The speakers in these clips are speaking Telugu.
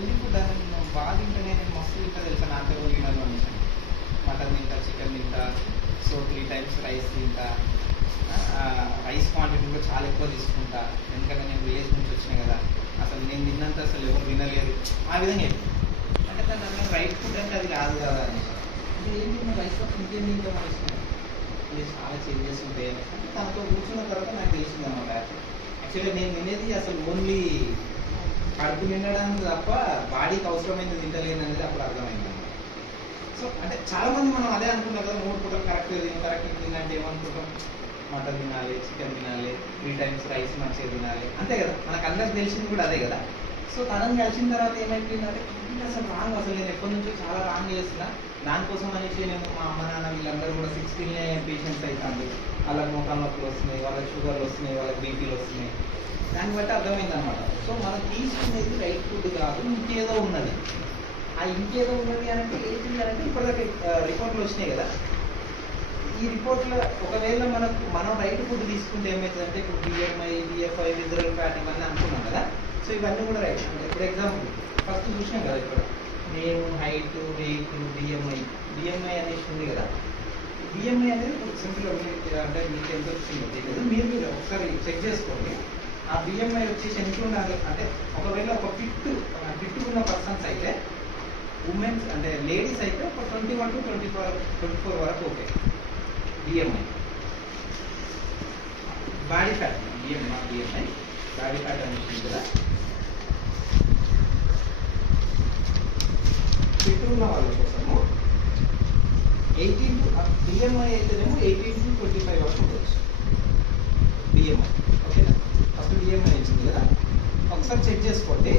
హెల్దీ ఫుడ్ అని నేను బాగా తింటేనే నేను మస్తు తింటా తెలుసా. నాతో తినను అనేసి మటన్ తింటా, చికెన్ తింటా, సో 3 times రైస్ తింటా. రైస్ క్వాంటిటీ కూడా చాలా ఎక్కువ తీసుకుంటా, ఎందుకంటే నేను విలేజ్ నుంచి వచ్చినాయి కదా. అసలు నేను తిన్నంత అసలు ఎవరు తినలేదు ఆ విధంగా అయిపోయింది. అంటే దాన్ని రైట్ ఫుడ్ అంటే అది కాదు కదా అని. అంటే ఏంటి మన రైస్ ఇంకేం తింటాం అనేసి ఇది చాలా చేంజెస్ ఉంటాయి అనేసి అంటే తనతో కూర్చున్న తర్వాత నాకు తెలిసింది అనమాట. యాక్చువల్లీ నేను తినేది అసలు ఓన్లీ కడుపు నిండడానికి తప్ప బాడీకి అవసరమైంది తింటలేను అనేది అప్పుడు అర్థమైంది అనమాట. సో అంటే చాలామంది మనం అదే అనుకుంటాం కదా, 3 పూటలు కరెక్ట్గా తినంటే ఏమనుకుంటాం, మటన్ తినాలి, చికెన్ తినాలి, 3 times రైస్ మంచిగా తినాలి, అంతే కదా. మనకు అందరికి తెలిసింది కూడా అదే కదా. సో తనని కలిసిన తర్వాత ఏమైపోయిందంటే అసలు రాంగ్, అసలు నేను ఎప్పటి నుంచో చాలా రాంగ్ చేస్తున్నా. దానికోసం అనేసి నేను మా అమ్మ నాన్న వీళ్ళందరూ కూడా 16 పేషెంట్స్ అవుతారు. వాళ్ళకి మోకాళ్ళ నొప్పులు వస్తున్నాయి, వాళ్ళకి షుగర్లు వస్తున్నాయి, వాళ్ళకి బీపీలు వస్తున్నాయి. దాన్ని బట్టి అర్థమైంది అనమాట. సో మనం తీసుకునేది రైట్ ఫుడ్ కాదు, ఇంకేదో ఉన్నది. ఆ ఇంకేదో ఉన్నది అంటే ఏంటి అంటే ఇప్పటిదాకా రిపోర్ట్లు వచ్చినాయి కదా. ఈ రిపోర్ట్లో ఒకవేళ మనం రైట్ ఫుడ్ తీసుకుంటే ఏమవుతుందంటే ఇప్పుడు బిఎంఐ, బిఎఫ్ఐ, విజరల్ ఫ్యాట్ ఇవన్నీ అనుకున్నాం కదా. సో ఇవన్నీ కూడా రైట్. అంటే ఇప్పుడు ఎగ్జాంపుల్ ఫస్ట్ చూసినాం కదా, ఇక్కడ నేను హైట్, వెయిట్, బిఎంఐ అనేసి ఉంది కదా. బిఎంఐ అనేది సింపుల్ అంటే మీకు ఎంత వచ్చిందో తెలియదు, మీరు ఒకసారి చెక్ చేసుకోండి. ఆ బిఎంఐ వచ్చేసి ఎంత ఉండాలి అంటే ఒకవేళ ఒక ఫిట్ ఉన్న పర్సన్స్ అయితే, ఉమెన్స్ అంటే లేడీస్ అయితే ఒక 21 to 24 వరకు okay. BMI body fat, BMI body fat అనేది కదా. ఫిట్ ఉన్న వాళ్ళ కోసము 18 బిఎంఐ అయితేనేమో 18 to 25 వరకు ఉండొచ్చు బిఎంఐ. ఓకేనా, ఫస్ట్ బిఎంఐ వచ్చింది కదా, ఒకసారి చెక్ చేసుకోండి.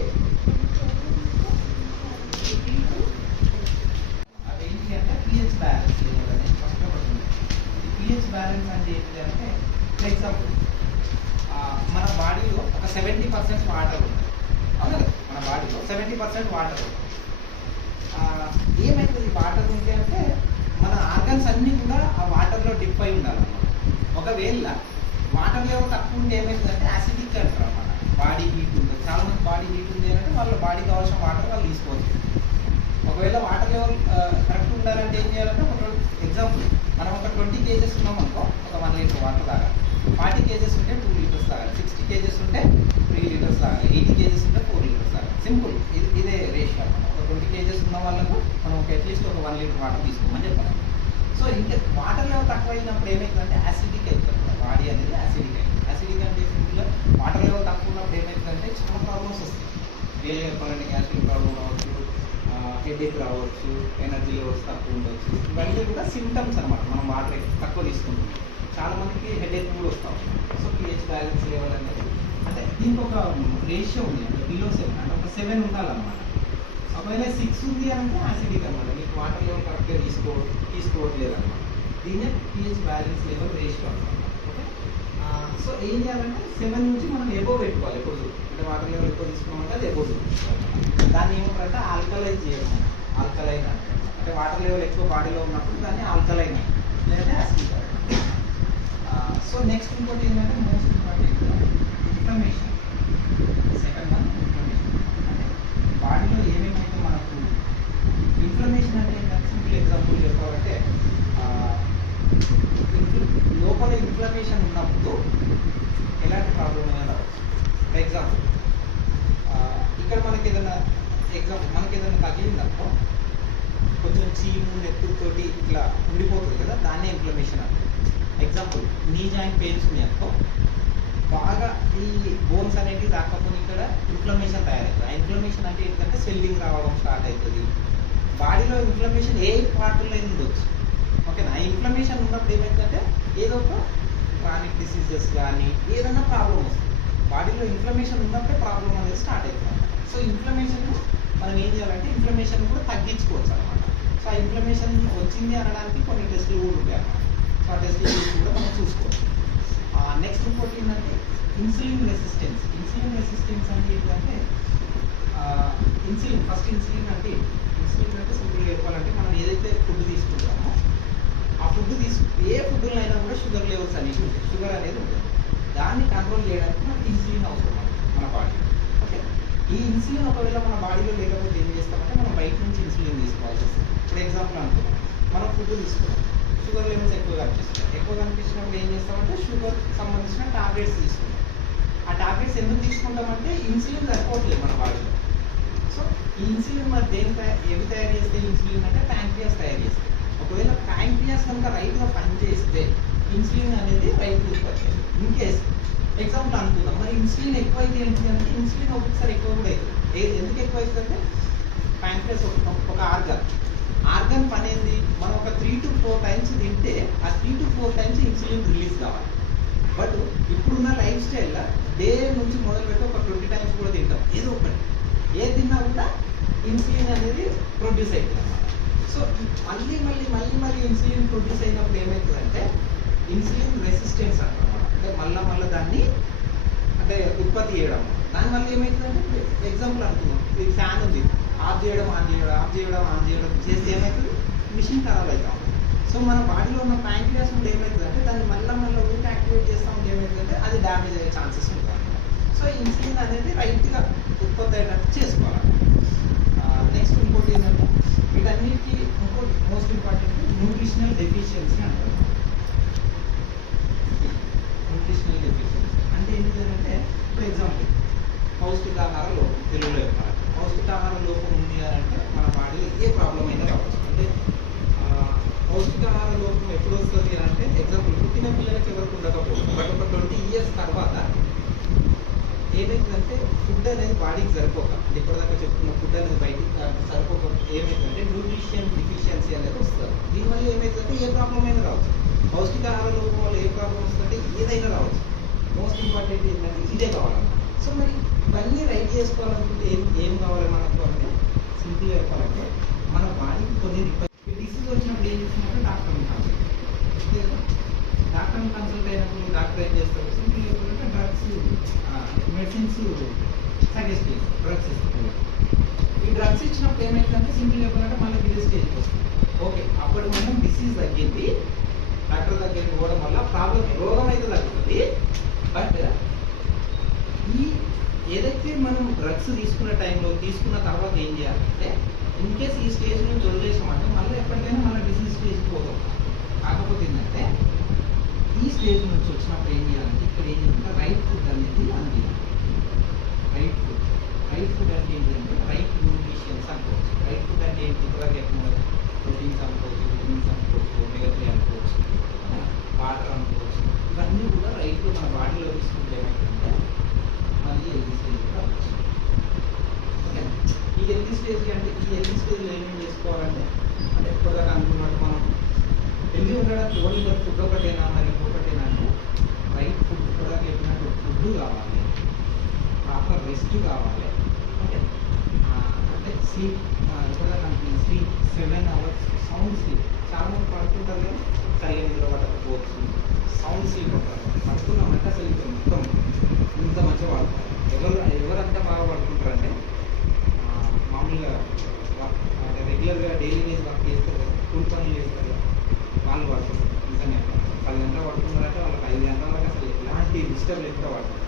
అదేంటి అంటే పిహెచ్ బ్యాలెన్స్ అనేది ఫస్ట్ ఒకటి ఉంది. ఈ పిహెచ్ బ్యాలెన్స్ అంటే ఏంటి అంటే ఫర్ ఎగ్జాంపుల్ మన బాడీలో ఒక 70% వాటర్ ఉంది. అవునా కదా, మన బాడీలో 70% వాటర్ ఉంది. ఏమైతుంది వాటర్ ఉంటే అంటే మన ఆర్గన్స్ అన్నీ కూడా ఆ వాటర్లో డిప్ అయి ఉండాలన్నమాట. ఒకవేళ వాటర్ లెవెల్ తక్కువ ఉంటే ఏమవుతుందంటే యాసిడిక్ అంటారు అన్నమాట. బాడీ హీట్ ఉంటుంది, చాలా మంది బాడీ హీట్ ఉంది అంటే వాళ్ళ బాడీకి కావాల్సిన వాటర్ వాళ్ళు తీసుకోవచ్చు. ఒకవేళ వాటర్ లెవెల్ కరెక్ట్ ఉండాలంటే ఏం చేయాలంటే ఒక ఎగ్జాంపుల్ మనం ఒక 20 kgs ఉన్నాం అనుకో, ఒక 1 లీటర్ వాటర్ తాగాలి. 40 kgs ఉంటే 2 లీటర్స్ తాగాలి. 60 kgs ఉంటే 3 లీటర్స్ తాగాలి. 80 kgs ఉంటే 4 లీటర్స్ తాగాలి. సింపుల్, ఇదే రేషియో అనమాట. ఒక 20 kgs ఉన్న వాళ్ళకు మనం అట్లీస్ట్ ఒక 1 లీటర్ వాటర్ తీసుకోమని చెప్పాలి. సో ఇంకా వాటర్ లెవెల్ తక్కువ అయినప్పుడు ఏమవుతుందంటే యాసిడిక్ అవుతుంది బాడీ అనేది. యాసిడిక్ అంటే సింపుల్గా వాటర్ లెవెల్ తక్కువ ఉన్నప్పుడు ఏమవుతుందంటే చాలా ప్రాబ్లమ్స్ వస్తాయి. వేరే చెప్పాలంటే గ్యాస్ట్రిక్ ప్రాబ్లం రావచ్చు, హెడేక్ రావచ్చు, ఎనర్జీ లెవెల్స్ తక్కువ ఉండవచ్చు. ఇవన్నీ కూడా సిమ్టమ్స్ అనమాట. మనం వాటర్ తక్కువ తీసుకుంటాం, చాలా మందికి హెడేక్ కూడా వస్తాం. సో పిహెచ్ బ్యాలెన్స్ లెవెల్ అనేది అంటే దీనికి ఒక రేషియో ఉంది, అంటే బిలో 7 అంటే ఒక 7 ఉండాలన్నమాట. ఒకవేళ 6 ఉంది అంటే యాసిడిక్ అనమాట, మీకు వాటర్ లెవెల్ కరెక్ట్గా తీసుకోవట్లేదు అనమాట. దీన్నే పిహెచ్ బ్యాలెన్స్ లెవెల్ రేషియో అనమాట. ఓకే, సో ఏం చేయాలంటే 7 నుంచి మనం ఎబో పెట్టుకోవాలి ఎప్పుడు. అంటే వాటర్ లెవెల్ ఎక్కువ తీసుకోమంటే అది ఎబో దాన్ని ఏమంటారంటే ఆల్కలైజ్ చేయడం. ఆల్కలైన్ అంటే వాటర్ లెవెల్ ఎక్కువ బాడీలో ఉన్నప్పుడు దాన్ని ఆల్కలైన్ లేదా యాసిడిక్. సో నెక్స్ట్ ఇంకోటి ఏంటంటే most important inflammation. Second one inflammation. అంటే బాడీలో ఏమేమైతే మనకు ఇన్ఫ్లమేషన్ అంటే ఏంటంటే సింపుల్ ఎగ్జాంపుల్ చెప్పాలంటే లోపల ఇన్ఫ్లమేషన్ ఉన్నప్పుడు ఎలాంటి ప్రాబ్లం అయినా రావచ్చు. ఫర్ ఎగ్జాంపుల్ ఇక్కడ మనకి ఏదైనా తగిలిందనుకో కొంచెం చీము నెత్తుతోటి ఇట్లా ఉండిపోతుంది కదా, దాన్నే ఇన్ఫ్లమేషన్ అంటే. ఎగ్జాంపుల్ నీ జాయింట్ పెయిన్స్ ఉన్నాయి అనుకో, బాగా ఈ బోన్స్ అనేవి రాకపోతే ఇక్కడ ఇన్ఫ్లమేషన్ తయారవుతుంది. ఆ ఇన్ఫ్లమేషన్ అంటే ఏంటంటే స్వెల్లింగ్ రావడం స్టార్ట్ అవుతుంది. బాడీలో ఇన్ఫ్లమేషన్ ఏ పార్ట్లో ఉండొచ్చు. ఓకేనా, ఆ ఇన్ఫ్లమేషన్ ఉన్నప్పుడు ఏమైందంటే ఏదో ఒక క్రానిక్ డిసీజెస్ కానీ ఏదైనా ప్రాబ్లం వస్తుంది. బాడీలో ఇన్ఫ్లమేషన్ ఉన్నప్పుడే ప్రాబ్లం అనేది స్టార్ట్ అవుతుంది. సో ఇన్ఫ్లమేషన్ మనం ఏం చేయాలంటే ఇన్ఫ్లమేషన్ కూడా తగ్గించుకోవచ్చు అనమాట. సో ఆ ఇన్ఫ్లమేషన్ వచ్చింది అనడానికి కొన్ని టెస్టులు కూడా ఉంటాయి అన్నమాట. సో ఆ టెస్టులు కూడా మనం చూసుకోవచ్చు. నెక్స్ట్ ఇంకోటి ఏంటంటే ఇన్సులిన్ రెసిస్టెన్స్. ఇన్సులిన్ రెసిస్టెన్స్ అంటే ఏంటంటే ఇన్సులిన్ అంటే సింపుల్గా చెప్పాలంటే మనం ఏదైతే ఫుడ్ తీసుకుంటామో ఆ ఫుడ్ ఏ ఫుడ్లో అయినా కూడా షుగర్ లెవెల్స్ అనేవి ఉంటాయి, షుగర్ అనేది ఉంటుంది. దాన్ని కంట్రోల్ చేయడానికి మనకి ఇన్సులిన్ అవసరం మన బాడీ. ఓకే, ఈ ఈ ఇన్సులిన్ ఒకవేళ మన బాడీలో లేకపోతే ఏం చేస్తామంటే మనం బయట నుంచి ఇన్సులిన్ తీసుకోవాల్సి వస్తుంది. ఇప్పుడు ఎగ్జాంపుల్ అనుకున్నాం, మనం ఫుడ్ తీసుకున్నాం, షుగర్ లెవెల్స్ ఎక్కువగా కనిపిస్తున్నాయి. ఎక్కువ కనిపించినప్పుడు ఏం చేస్తామంటే షుగర్ సంబంధించిన టాబ్లెట్స్ తీసుకుంటాం. ఆ టాబ్లెట్స్ ఎందుకు తీసుకుంటామంటే ఇన్సులిన్ సరిపోవట్లేదు మన బాడీలో. సో ఈ ఇన్సులిన్ మరి ఏవి తయారు చేస్తే ఇన్సులిన్ అంటే ప్యాంక్రియాస్ తయారు చేస్తాయి. ఒకవేళ ప్యాంక్రియాస్ కనుక రైట్గా పనిచేస్తే ఇన్సులిన్ అనేది రైట్ ఉత్పత్తి. ఇన్ కేస్ ఎగ్జాంపుల్ అనుకుందాం, మరి ఇన్సులిన్ ఎక్కువైతే ఏంటి అంటే ఇన్సులిన్ ఒకసారి ఎక్కువ కూడా అవుతుంది. ఎందుకు ఎక్కువ అవుతుందంటే ప్యాంక్రియాస్ ఒక ఆర్గన్ పని ఏంది, మనం ఒక 3 to 4 టైమ్స్ తింటే ఆ 3 to 4 టైమ్స్ ఇన్సులిన్ రిలీజ్ కావాలి. బట్ ఇప్పుడున్న లైఫ్ స్టైల్లో డే నుంచి మొదలుపెట్టి ఒక 20 టైమ్స్ కూడా తింటాం. ఏదో ఒకటి ఏ తిన్నా కూడా ఇన్సులిన్ అనేది ప్రొడ్యూస్ అవుతుంది అన్నమాట. సో మళ్ళీ ఇన్సులిన్ ప్రొడ్యూస్ అయినప్పుడు ఏమవుతుందంటే ఇన్సులిన్ రెసిస్టెన్స్ అంటారు. అంటే మళ్ళీ దాన్ని అంటే ఉత్పత్తి చేయడం. దానివల్ల ఏమవుతుందంటే ఎగ్జాంపుల్ అనుకుందాం, ఈ ఫ్యాన్ ఉంది, ఆఫ్ చేయడం చేస్తే ఏమవుతుంది, మిషన్ ఖరాబ్ అవుతాం. సో మన బాడీలో ఉన్న ప్యాంక్రియాస్ ఉంటే ఏమవుతుందంటే దాన్ని మళ్ళీ ఊరికి యాక్టివేట్ చేస్తూ ఉంటే ఏమవుతుందంటే అది డ్యామేజ్ అయ్యే ఛాన్సెస్ ఉంటాయి. సో ఇన్సులిన్ అనేది రైట్గా ఉత్పత్తి అయ్యేటట్టు చేసుకోవాలి. నెక్స్ట్ ఇంకోటి ఏంటంటే వీటన్నిటికీ ఇంకోటి మోస్ట్ ఇంపార్టెంట్ న్యూట్రిషనల్ డెఫిషియన్సీ అంటారు. న్యూట్రిషనల్ డెఫిషియన్సీ అంటే ఏంటంటే ఇప్పుడు ఎగ్జాంపుల్ పౌష్టికాహార లోపం, తెలుగులో చెప్పాలి. పౌష్టికాహార లోపం ఉంది అని అంటే మన బాడీలో ఏ ప్రాబ్లం అయినా రావచ్చు. అంటే పౌష్టికాహార లోపం ఎప్పుడు వస్తుంది అంటే ఎగ్జాంపుల్ పుట్టిన పిల్లలకి ఎవరికి ఉండకపోవచ్చు. బట్ ఒక 20 years తర్వాత ఏమవుతుందంటే ఫుడ్ అనేది బాడీకి సరిపోక, ఇప్పటిదాకా చెప్తున్న ఫుడ్ అనేది బయటికి సరిపోక ఏమవుతుందంటే న్యూట్రిషన్ డిఫిషియన్సీ అనేది వస్తుంది. దీనివల్ల ఏమవుతుందంటే ఏ ప్రాబ్లం అయినా రావచ్చు. పౌష్టికాహార లోపం వల్ల ఏ ప్రాబ్లం వస్తుందంటే ఏదైనా రావచ్చు. మోస్ట్ ఇంపార్టెంట్ ఏంటంటే ఇదే కావాలి. సో మరి ఇవన్నీ రైట్ చేసుకోవాలనుకుంటే ఏం కావాలి మనకు అంటే సింపుల్గా చెప్పాలంటే మన బాడీకి కొన్ని డిసీజ్ వచ్చినప్పుడు ఏం చేస్తున్నప్పుడు డాక్టర్ని కన్సల్ట్ అయినప్పుడు డాక్టర్ ఏం చేస్తారు, సింపుల్ చెప్పాలంటే డ్రగ్స్ మెడిసిన్స్ సజెస్ట్ చేస్తారు, డ్రగ్స్ ఇస్తారు. ఈ డ్రగ్స్ ఇచ్చినప్పుడు ఏమైతుందంటే సింపుల్ చెప్పాలంటే మళ్ళీ బిజీ స్టేజ్కి వస్తుంది. ఓకే, అప్పుడు మనం డిసీజ్ తగ్గింది, డాక్టర్ దగ్గరికి పోవడం వల్ల రోగం అయితే తగ్గుతుంది. బట్ ఈ ఏదైతే మనం డ్రగ్స్ తీసుకున్న టైంలో తీసుకున్న తర్వాత ఏం చేయాలంటే ఇన్ కేస్ ఈ స్టేజ్ నుంచి వదిలేసామంటే మళ్ళీ ఎప్పటికైనా మన డిసీజ్ స్టేజ్కి పోతాం. కాకపోతే ఏంటంటే ఈ స్టేజ్ నుంచి వచ్చినప్పుడు ఏం చేయాలంటే ఇక్కడ ఏం చేయాలంటే రైట్ ఫుడ్ అనేది అందించాలి. రైట్ ఫుడ్ అంటే ఏంటంటే రైట్ న్యూట్రిషన్స్ అనుకోవచ్చు. రైట్ ఫుడ్ అంటే ఏంటి, కూడా చెప్పిన ప్రోటీన్స్ అనుకోవచ్చు, విటమిన్స్ అనుకోవచ్చు, omega 3 అనుకోవచ్చు, వాటర్ అనుకోవచ్చు. ఇవన్నీ కూడా రైట్లో మన బాడీలో తీసుకుంటే ఏమైందంటే మళ్ళీ హెల్తీ స్టేజ్ కూడా అవ్వచ్చు. ఓకే, ఈ హెల్తీ స్టేజ్ అంటే ఈ హెల్తీ స్టేజ్లో ఏమేమి చేసుకోవాలంటే అంటే ఎప్పటిదాకా అనుకున్నట్టు మనం హెల్తీ ఉండడానికి ఓన్లీ ఫుడ్ ఒకటేనా మరి ఇంకొకటేనా అంటే రైట్ ఫుడ్ కూడా చెప్పినట్టు ఫుడ్ కావాలి, ప్రాపర్ రెస్ట్ కావాలి. ఓకే, అంటే స్లీప్ ఎప్పటిదాకా స్లీప్ 7 hours సౌండ్ స్లీప్. చాలా మంది పడుతుంటారు కానీ సరిగా నిద్ర పడకపోవచ్చు, సౌండ్ స్లీప్ అంటారు. పడుకున్నామంటే అసలు ఇంకా మొత్తం ఇంత మంచిగా వాడుతారు. ఎవరంతా బాగా పడుకుంటారంటే మామూలుగా రెగ్యులర్గా డైలీ వేజ్ వర్క్ చేస్తారు కదా, కూలి పనులు చేస్తారు కదా, వాళ్ళు పడుకుంటారు. నిజంగా 10 గంటలు పడుకున్నారంటే వాళ్ళకి 5 గంటల వరకు అసలు ఎలాంటి డిస్టర్బ్ లేకుండా పడుతుంది.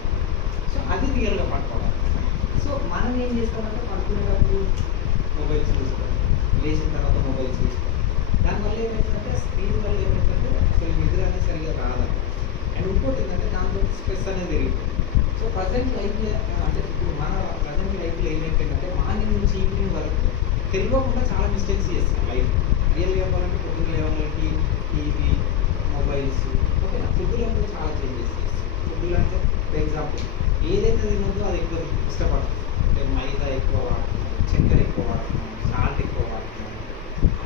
సో అది రియల్గా పడుకోవాలి. సో మనం ఏం చేస్తామంటే పడుకునేటప్పుడు మొబైల్స్ చూస్తాం, లేచిన తర్వాత మొబైల్స్ చూస్తాం. దానివల్ల ఏమవుతుందంటే స్క్రీన్ వల్ల ఏమవుతుందంటే అసలు నిద్ర అనేది సరిగా రాదు. అండ్ ఇంకోటి ఏంటంటే దాంట్లో స్ట్రెస్ అనేది పెరిగిపోతుంది. సో ప్రజెంట్ లైఫ్లో అంటే ఇప్పుడు మన ప్రజెంట్ లైఫ్లో ఏమైపోయిందంటే మార్నింగ్ నుంచి ఈవినింగ్ వరకు తెలియకుండా చాలా మిస్టేక్స్ చేస్తాం లైఫ్. రియల్గా చెప్పాలంటే పొద్దున్న లేవాలంటే టీవీ, మొబైల్స్. ఓకేనా, ఫుడ్లో కూడా చాలా చేంజెస్ చేస్తాం. ఫుడ్లో అంటే ఫర్ ఎగ్జాంపుల్ ఏదైతే తినొద్దో అది ఎక్కువ ఇష్టపడుతుంది. అంటే మైదా ఎక్కువ వాడుతున్నాం, చక్కెర ఎక్కువ వాడుతున్నాం, సాల్ట్ ఎక్కువ వాడుతున్నాం,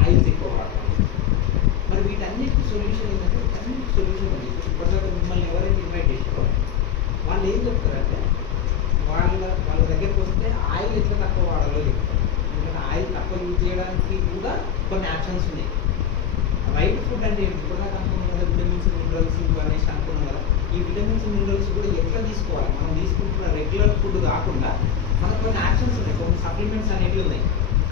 ఆయిల్స్ ఎక్కువ వాడుతున్నాం. మరి వీటన్నిటికీ సొల్యూషన్ ఏంటంటే వీటన్నిటికీ సొల్యూషన్ ఉంది. ఇప్పటిదాకా మిమ్మల్ని ఎవరైతే ఇన్వైట్ చేసుకోవాలి వాళ్ళు ఏం చెప్తారంటే వాళ్ళ దగ్గరికి వస్తే ఆయిల్ ఎట్లా తక్కువ వాడాలో చెప్తారు. ఎందుకంటే ఆయిల్ తక్కువ యూజ్ చేయడానికి కూడా కొన్ని ఆప్షన్స్ ఉన్నాయి. రైట్ ఫుడ్ అంటే ఇప్పటిదాకా అనుకున్నాం కదా, విటమిన్స్ మినరల్స్ అనేసి అనుకున్నాం కదా. ఈ విటమిన్స్ మినరల్స్ కూడా ఎట్లా తీసుకోవాలి, మనం తీసుకుంటున్న రెగ్యులర్ ఫుడ్ కాకుండా మనకు కొన్ని ఆప్షన్స్ ఉన్నాయి, కొన్ని సప్లిమెంట్స్ అనేవి ఉన్నాయి.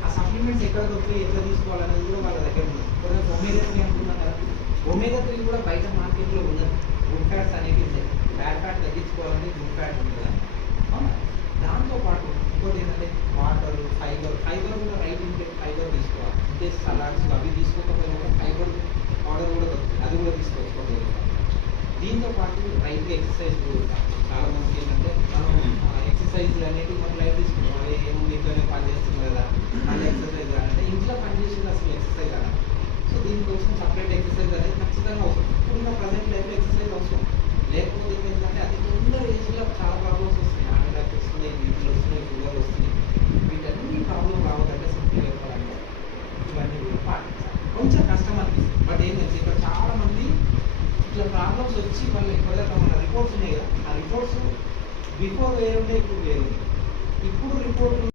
ఆ సప్లిమెంట్స్ ఎక్కడ దొరికి ఎట్లా తీసుకోవాలనేది కూడా వాళ్ళ దగ్గర ఉంది. ఒమేగా 3 అనుకున్నాం కదా, ఒమేగా 3 కూడా బయట మార్కెట్లో ఉన్నది. గుడ్ ఫ్యాట్స్ అనేవి ఉన్నాయి. బ్యాడ్ ఫ్యాట్ తగ్గించుకోవాలంటే గుడ్ ఫ్యాట్ ఉంది కదా. దాంతోపాటు ఇంకోటి ఏంటంటే వాటర్, ఫైబర్ కూడా రైట్ ఇంటేక్ ఫైబర్ తీసుకోవాలి. ఇంకే సలాడ్స్ అవి తీసుకోకపోయినా కూడా ఫైబర్ పౌడర్ కూడా దొరుకుతుంది, అది కూడా తీసుకోవచ్చు. దీంతో పాటు రైట్గా ఎక్సర్సైజ్ కూడా చాలా మందికి ఏంటంటే మనం ఎక్సర్సైజ్ అనేవి మనం లైట్ తీసుకుంటాం. అది ఏముంది ఇంట్లోనే పని చేస్తుంది కదా మళ్ళీ ఎక్సర్సైజ్ అంటే ఇంట్లో పని చేసేది అసలు ఎక్సర్సైజ్ అలా. సో దీనికోసం సపరేట్ ఎక్సర్సైజ్ అనేది ఖచ్చితంగా అవసరం. ఇప్పుడున్న ప్రజెంట్ లైఫ్లో ఎక్సర్సైజ్ అవసరం. లేకపోతే ఏంటంటే అది తొందర ఏజ్లో చాలా ప్రాబ్లమ్స్ వస్తున్నాయి. హార్ట్ అటాక్స్ వస్తున్నాయి, బీపీలు వస్తున్నాయి, షుగర్ వస్తున్నాయి. వీటన్ని ప్రాబ్లం రావద్దంటే సింపుల్ చెప్పాలంటే ఇవన్నీ కూడా పాటించాలి. కొంచెం కష్టం అనిపిస్తుంది, బట్ ఏంటంటే ఇక్కడ చాలా మంది ఇట్లా ప్రాబ్లమ్స్ వచ్చి వాళ్ళు ఎక్కువగా మన రిపోర్ట్స్ ఉన్నాయి కదా, ఆ రిపోర్ట్స్ బిఫోర్ వేరే ఉంటే ఇప్పుడు వేరు. ఇప్పుడు రిపోర్ట్